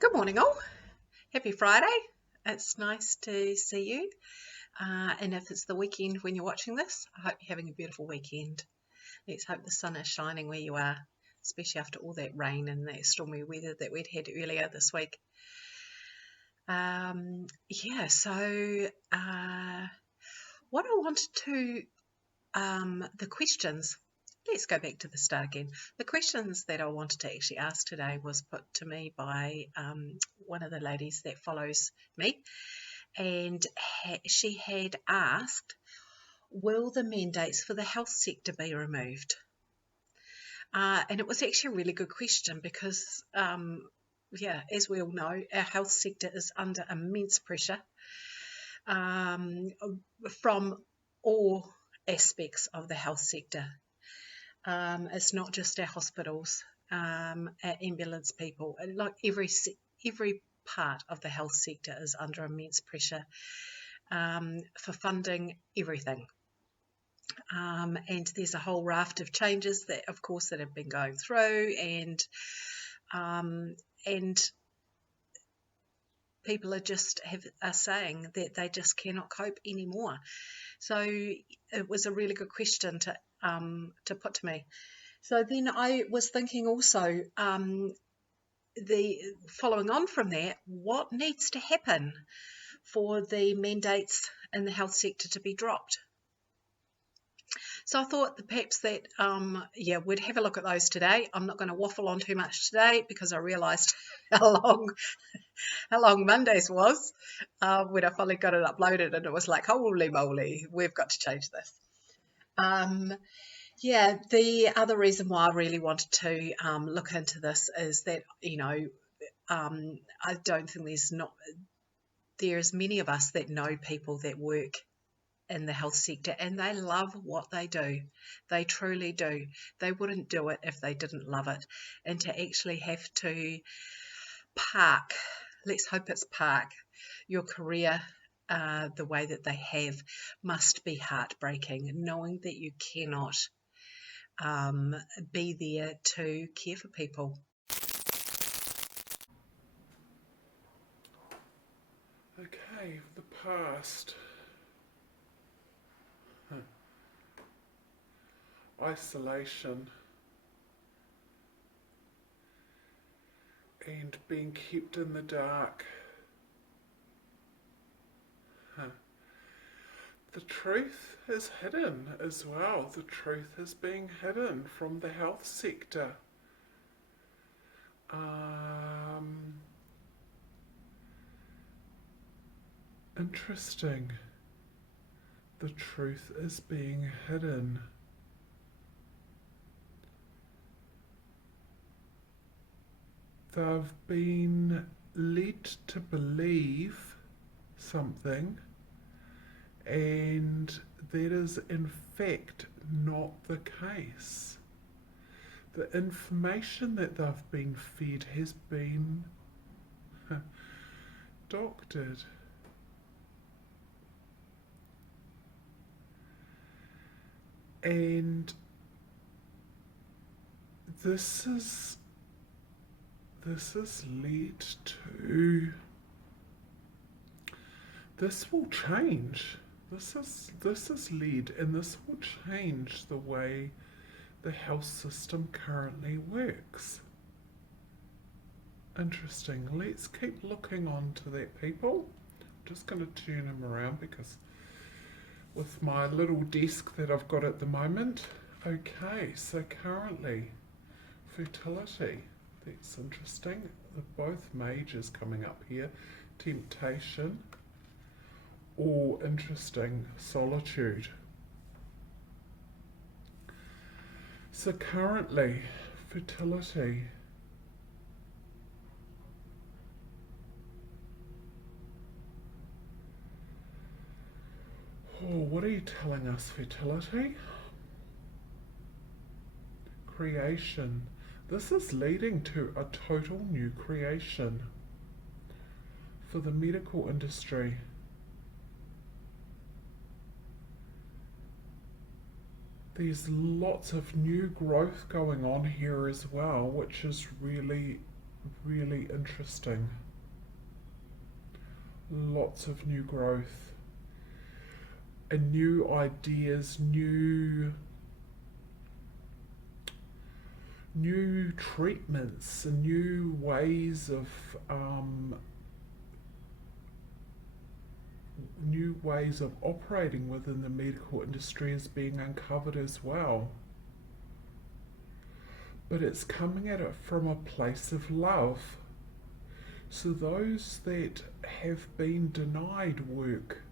Good morning, all. Happy Friday. It's nice to see you. And if it's the weekend when you're watching this, I hope you're having a beautiful weekend. Let's hope the sun is shining where you are, especially after all that rain and that stormy weather that we'd had earlier this week. What I wanted to, the questions, let's go back to the start again. The questions that I wanted to actually ask today was put to me by one of the ladies that follows me, and she had asked, will the mandates for the health sector be removed? And it was actually a really good question because, as we all know, our health sector is under immense pressure from all aspects of the health sector. It's not just our hospitals, our ambulance people, like every part of the health sector is under immense pressure for funding everything. And there's a whole raft of changes that, of course, that have been going through, and people are saying that they just cannot cope anymore. So it was a really good question to put to me. So then I was thinking also, the following on from that, what needs to happen for the mandates in the health sector to be dropped? So I thought that perhaps that, we'd have a look at those today. I'm not going to waffle on too much today because I realised how long Mondays was when I finally got it uploaded, and it was like, holy moly, we've got to change this. The other reason why I really wanted to look into this is that, I don't think there's many of us that know people that work in the health sector, and they love what they do. They truly do. They wouldn't do it if they didn't love it. And to actually have to park, let's hope it's park, your career the way that they have must be heartbreaking, knowing that you cannot be there to care for people. Okay, the past. Isolation and being kept in the dark. The truth is hidden as well. The truth is being hidden from the health sector. Interesting. The truth is being hidden. They've been led to believe something, and that is in fact not the case. The information that they've been fed has been doctored. And this is led to, this will change. This is led, and this will change the way the health system currently works. Interesting. Let's keep looking on to that, people. I'm just going to turn him around because with my little desk that I've got at the moment. Okay, so currently fertility. That's interesting. Both majors coming up here. Temptation. Or interesting, solitude. So currently, fertility. Oh, what are you telling us, fertility? Creation. This is leading to a total new creation for the medical industry. There's lots of new growth going on here as well, which is really really interesting. Lots of new growth and new ideas, new treatments and new ways of operating within the medical industry is being uncovered as well. But it's coming at it from a place of love. So those that have been denied work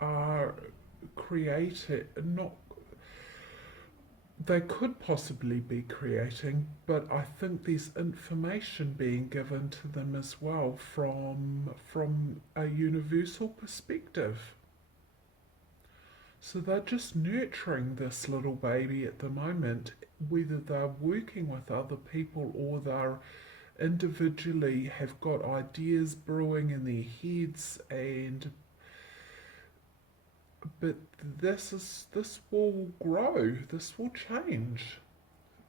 are created, not they could possibly be creating, but I think there's information being given to them as well from a universal perspective. So they're just nurturing this little baby at the moment, whether they're working with other people or they're individually have got ideas brewing in their heads, and but this will grow, this will change.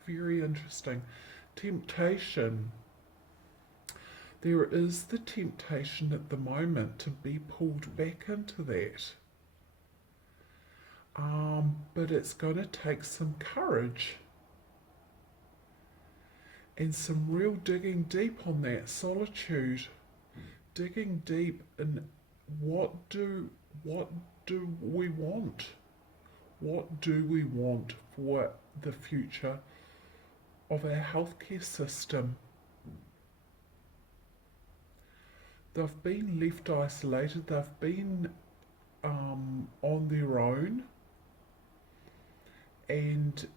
Very interesting. Temptation. There is the temptation at the moment to be pulled back into that. But it's going to take some courage and some real digging deep on that solitude, digging deep in what do we want? What do we want for the future of our healthcare system? They've been left isolated, they've been on their own, and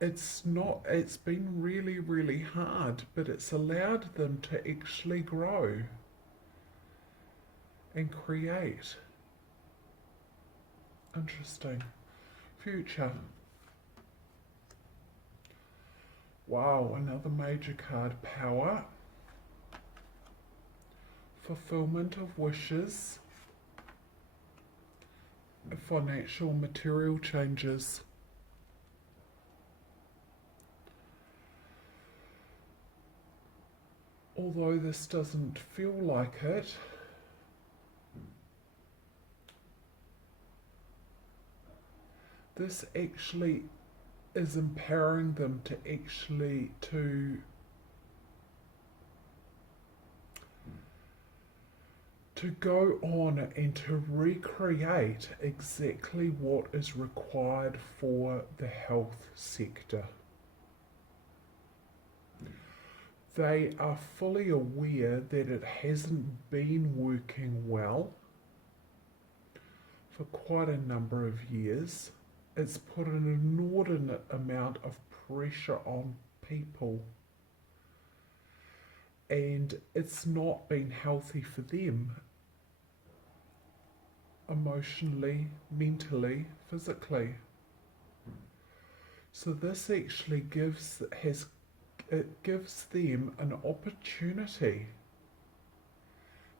it's been really, really hard, but it's allowed them to actually grow and create. Interesting. Future. Wow, another major card. Power. Fulfillment of wishes. Financial material changes. Although this doesn't feel like it, this actually is empowering them to actually to go on and to recreate exactly what is required for the health sector. They are fully aware that it hasn't been working well for quite a number of years. It's put an inordinate amount of pressure on people, and it's not been healthy for them emotionally, mentally, physically. So this actually gives them an opportunity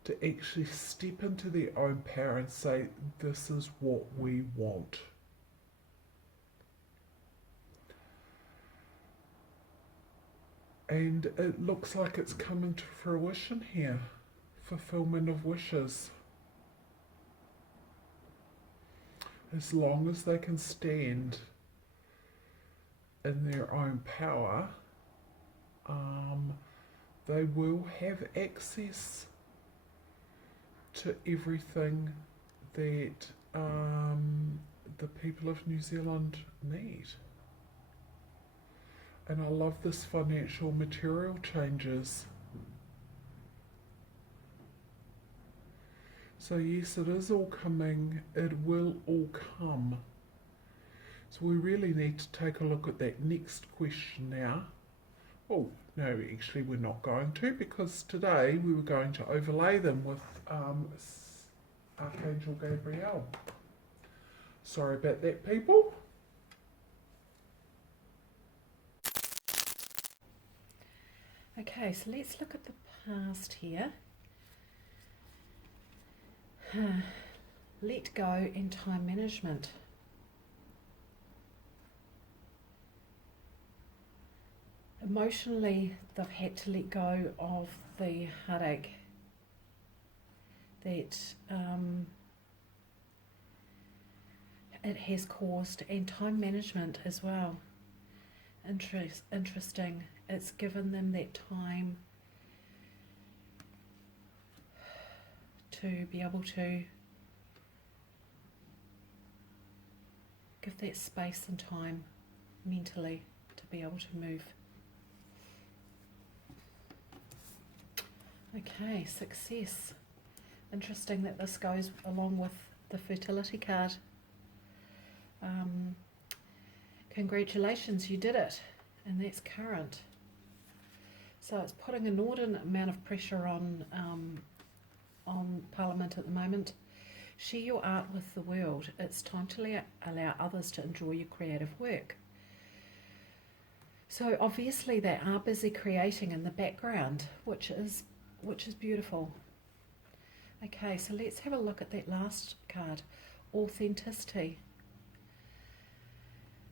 to actually step into their own power and say, this is what we want. And it looks like it's coming to fruition here. Fulfillment of wishes. As long as they can stand in their own power, they will have access to everything that the people of New Zealand need. And I love this financial material changes. So yes, it is all coming, it will all come. So we really need to take a look at that next question now. Oh, no, actually we're not going to, because today we were going to overlay them with Archangel Gabriel. Sorry about that, people. Okay, so let's look at the past here. Let go and time management. emotionally they've had to let go of the heartache that it has caused, and time management as well. Interesting. It's given them that time to be able to give that space and time mentally to be able to move. Okay, success. Interesting that this goes along with the fertility card. Congratulations, you did it, and that's current. So it's putting an inordinate amount of pressure on Parliament at the moment. Share your art with the world. It's time to allow others to enjoy your creative work. So obviously they are busy creating in the background, which is beautiful. Okay, so let's have a look at that last card, authenticity.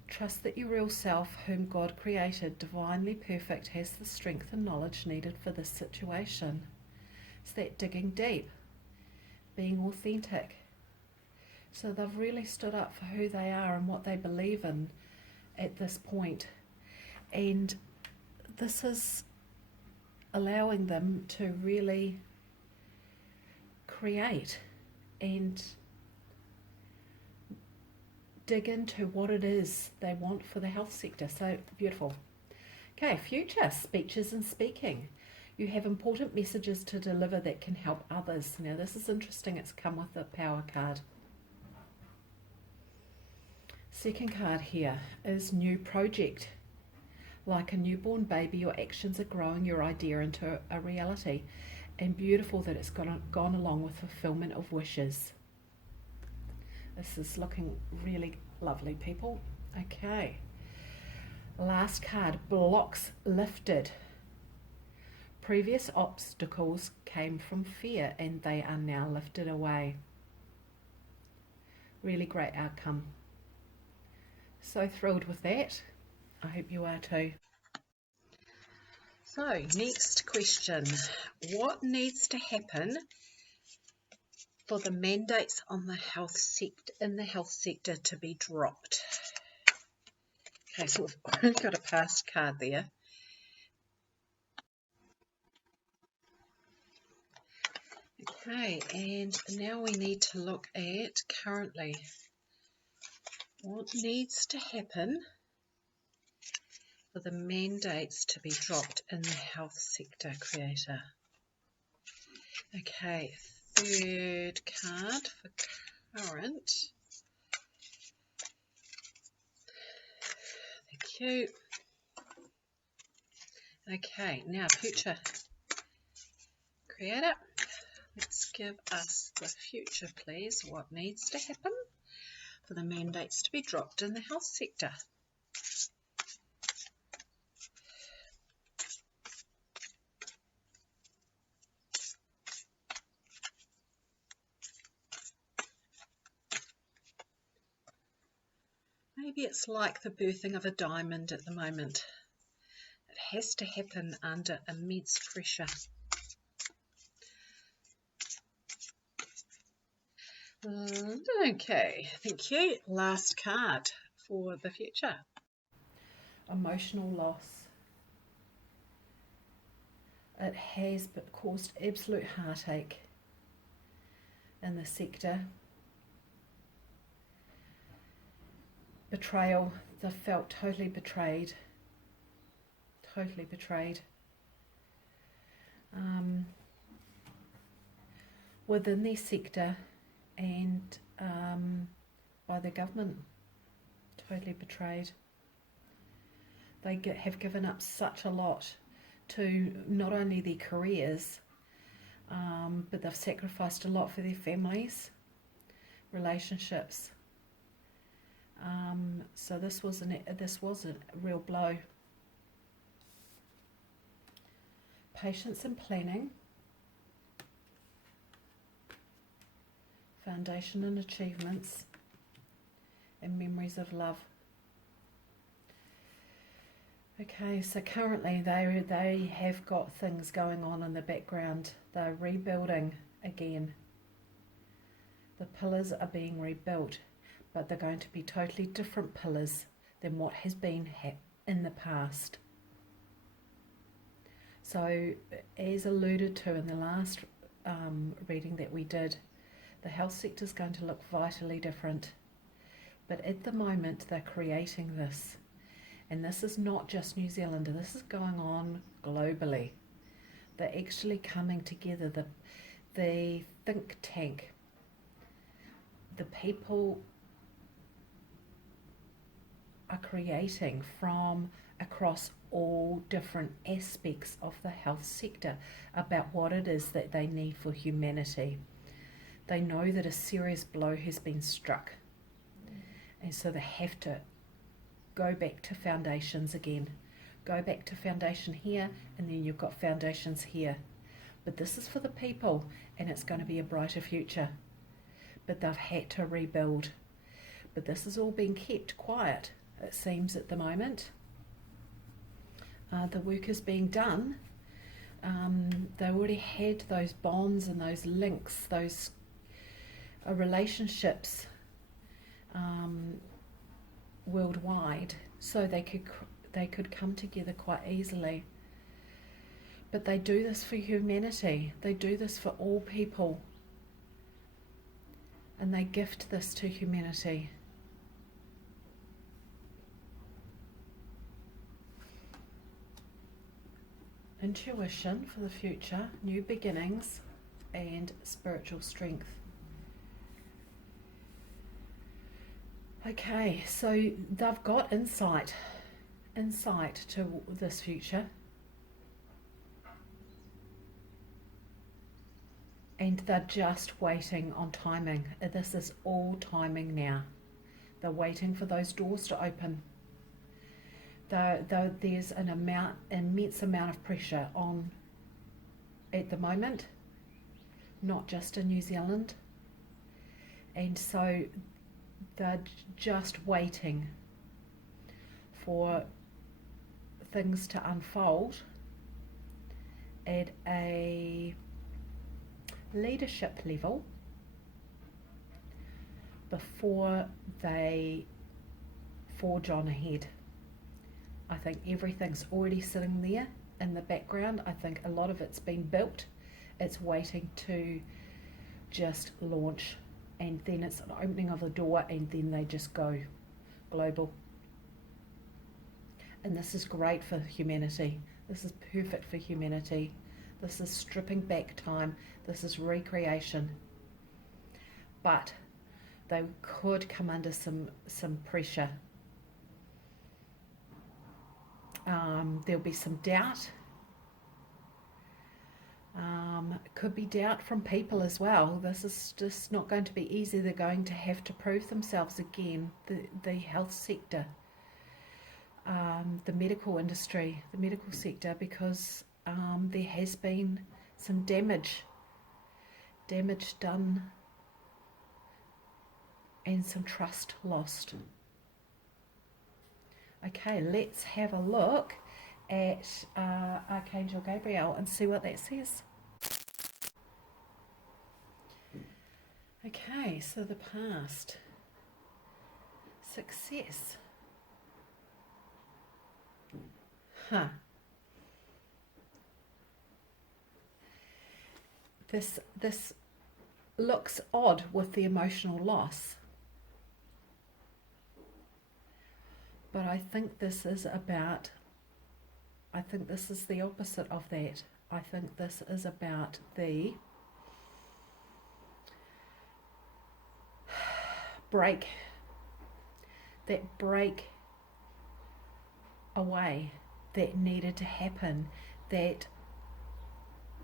Trust that your real self, whom God created, divinely perfect, has the strength and knowledge needed for this situation. It's that digging deep, being authentic. So they've really stood up for who they are and what they believe in at this point. And this is allowing them to really create and dig into what it is they want for the health sector. So beautiful. Okay, future, speeches and speaking. You have important messages to deliver that can help others. Now this is interesting, it's come with the power card. Second card here is new project. Like a newborn baby, your actions are growing your idea into a reality, and beautiful that it's gone along with fulfillment of wishes. This is looking really lovely, people. Okay. Last card, blocks lifted. Previous obstacles came from fear and they are now lifted away. Really great outcome. So thrilled with that. I hope you are too. So, next question. What needs to happen for the mandates on the health sector to be dropped? Okay, so we've got a past card there. Okay, and now we need to look at currently. What needs to happen for the mandates to be dropped in the health sector, creator? Okay, third card for current. Thank you. Okay, now future, creator. Let's give us the future, please. What needs to happen for the mandates to be dropped in the health sector? Maybe it's like the birthing of a diamond at the moment. It has to happen under immense pressure. Okay, thank you. Last card for the future. Emotional loss. It has caused absolute heartache in the sector. Betrayal. They felt totally betrayed. Totally betrayed. Within their sector and by the government. Totally betrayed. They have given up such a lot to not only their careers, but they've sacrificed a lot for their families, relationships. So this was a real blow. Patience and planning. Foundation and achievements. And memories of love. Okay, so currently they have got things going on in the background. They're rebuilding again. The pillars are being rebuilt, but they're going to be totally different pillars than what has been in the past. So, as alluded to in the last reading that we did, the health sector is going to look vitally different. But at the moment, they're creating this. And this is not just New Zealand, this is going on globally. They're actually coming together. The think tank, the people are creating from across all different aspects of the health sector about what it is that they need for humanity. They know that a serious blow has been struck, and so they have to go back to foundations again. Go back to foundation here, and then you've got foundations here. But this is for the people, and it's going to be a brighter future. But they've had to rebuild. But this is all being kept quiet, it seems, at the moment. The work is being done. They already had those bonds and those links, those relationships worldwide, so they could come together quite easily. But they do this for humanity. They do this for all people, and they gift this to humanity. Intuition for the future, new beginnings, and spiritual strength. Okay, so they've got insight to this future, and they're just waiting on timing. This is all timing now. They're waiting for those doors to open. There's an immense amount of pressure on at the moment, not just in New Zealand, and so they're just waiting for things to unfold at a leadership level before they forge on ahead. I think everything's already sitting there in the background. I think a lot of it's been built. It's waiting to just launch, and then it's an opening of the door, and then they just go global. And this is great for humanity. This is perfect for humanity. This is stripping back time. This is recreation. But they could come under some pressure. There'll be some doubt. Could be doubt from people as well. This is just not going to be easy. They're going to have to prove themselves again. The health sector, the medical industry, the medical sector, because there has been some damage done and some trust lost. Okay, let's have a look at Archangel Gabriel and see what that says. Okay, so the past. Success. This looks odd with the emotional loss. But I think this is the opposite of that. I think this is about the break away that needed to happen, that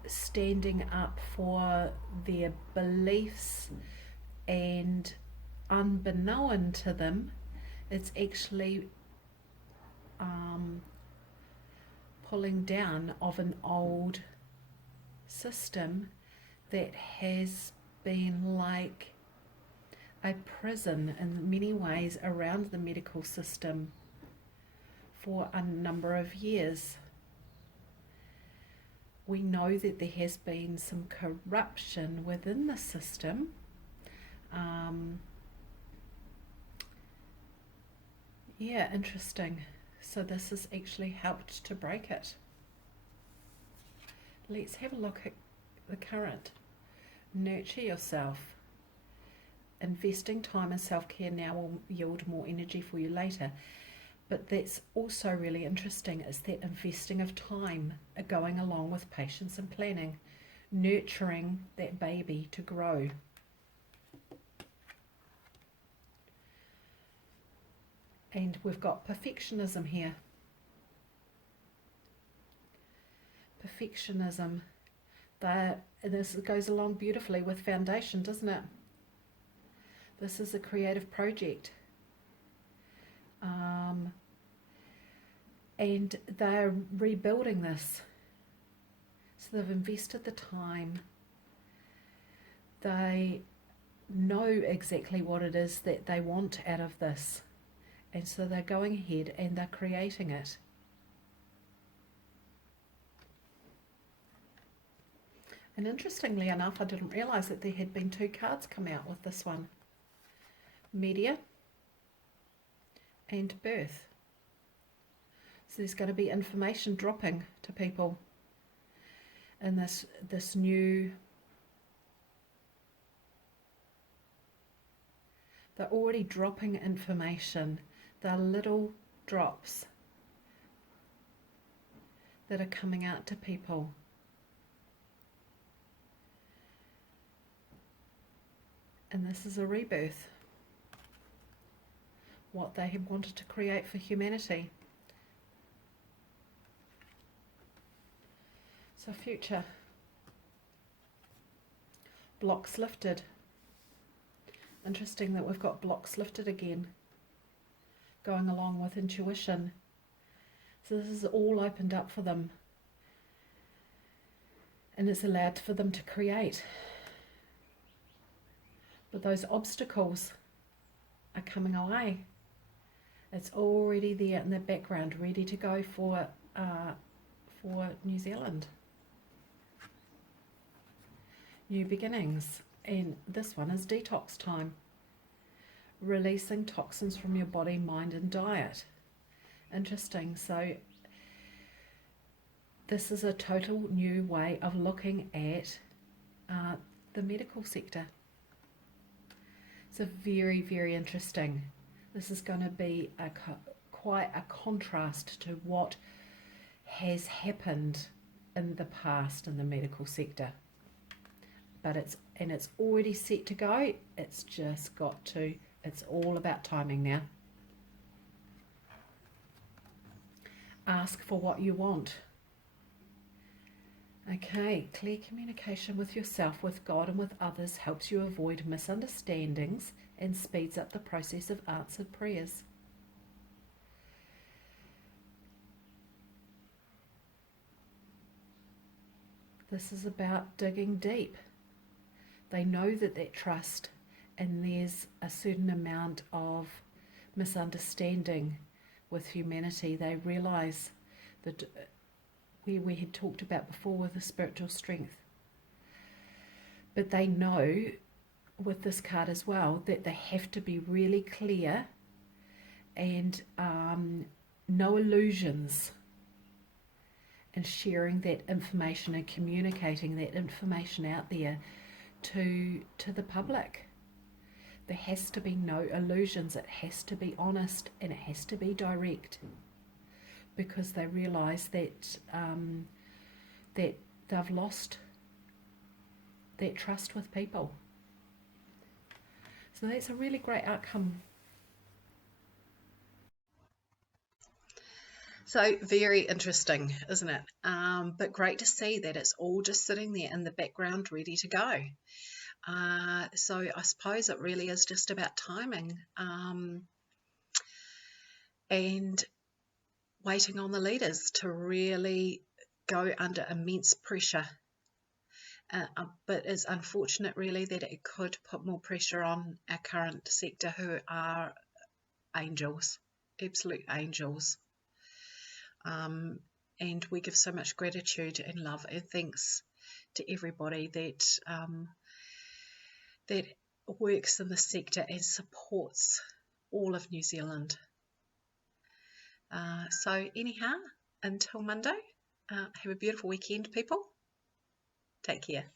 standing up for their beliefs, and unbeknown to them, it's actually pulling down of an old system that has been like a prison in many ways around the medical system for a number of years. We know that there has been some corruption within the system. Yeah, interesting. So this has actually helped to break it. Let's have a look at the current. Nurture yourself. Investing time in self-care now will yield more energy for you later. But that's also really interesting, is that investing of time going along with patience and planning, nurturing that baby to grow. And we've got perfectionism here. Perfectionism. This goes along beautifully with foundation, doesn't it? This is a creative project. And they're rebuilding this. So they've invested the time. They know exactly what it is that they want out of this. And so they're going ahead and they're creating it. And interestingly enough, I didn't realise that there had been 2 cards come out with this one. Media and birth. So there's going to be information dropping to people in this new... They're already dropping information. They're little drops that are coming out to people. And this is a rebirth. What they have wanted to create for humanity. So future. Blocks lifted. Interesting that we've got blocks lifted again, going along with intuition. So this is all opened up for them, and it's allowed for them to create. But those obstacles are coming away. It's already there in the background, ready to go for New Zealand. New beginnings. And this one is detox time. Releasing toxins from your body, mind and diet. Interesting. So this is a total new way of looking at the medical sector. So very, very interesting. This is going to be quite a contrast to what has happened in the past in the medical sector. But it's already set to go. It's just got to, it's all about timing now. Ask for what you want. Okay, clear communication with yourself, with God and with others helps you avoid misunderstandings and speeds up the process of answered prayers. This is about digging deep. They know that trust, and there's a certain amount of misunderstanding with humanity. They realise that we had talked about before with the spiritual strength. But they know with this card as well that they have to be really clear and no illusions, and sharing that information and communicating that information out there to the public. There has to be no illusions. It has to be honest and it has to be direct, because they realise that that they've lost that trust with people. So that's a really great outcome. So very interesting, isn't it? But great to see that it's all just sitting there in the background ready to go. So I suppose it really is just about timing and waiting on the leaders to really go under immense pressure. But it's unfortunate really that it could put more pressure on our current sector, who are angels, absolute angels. And we give so much gratitude and love and thanks to everybody that works in the sector and supports all of New Zealand. So anyhow, until Monday, have a beautiful weekend, people. Take care.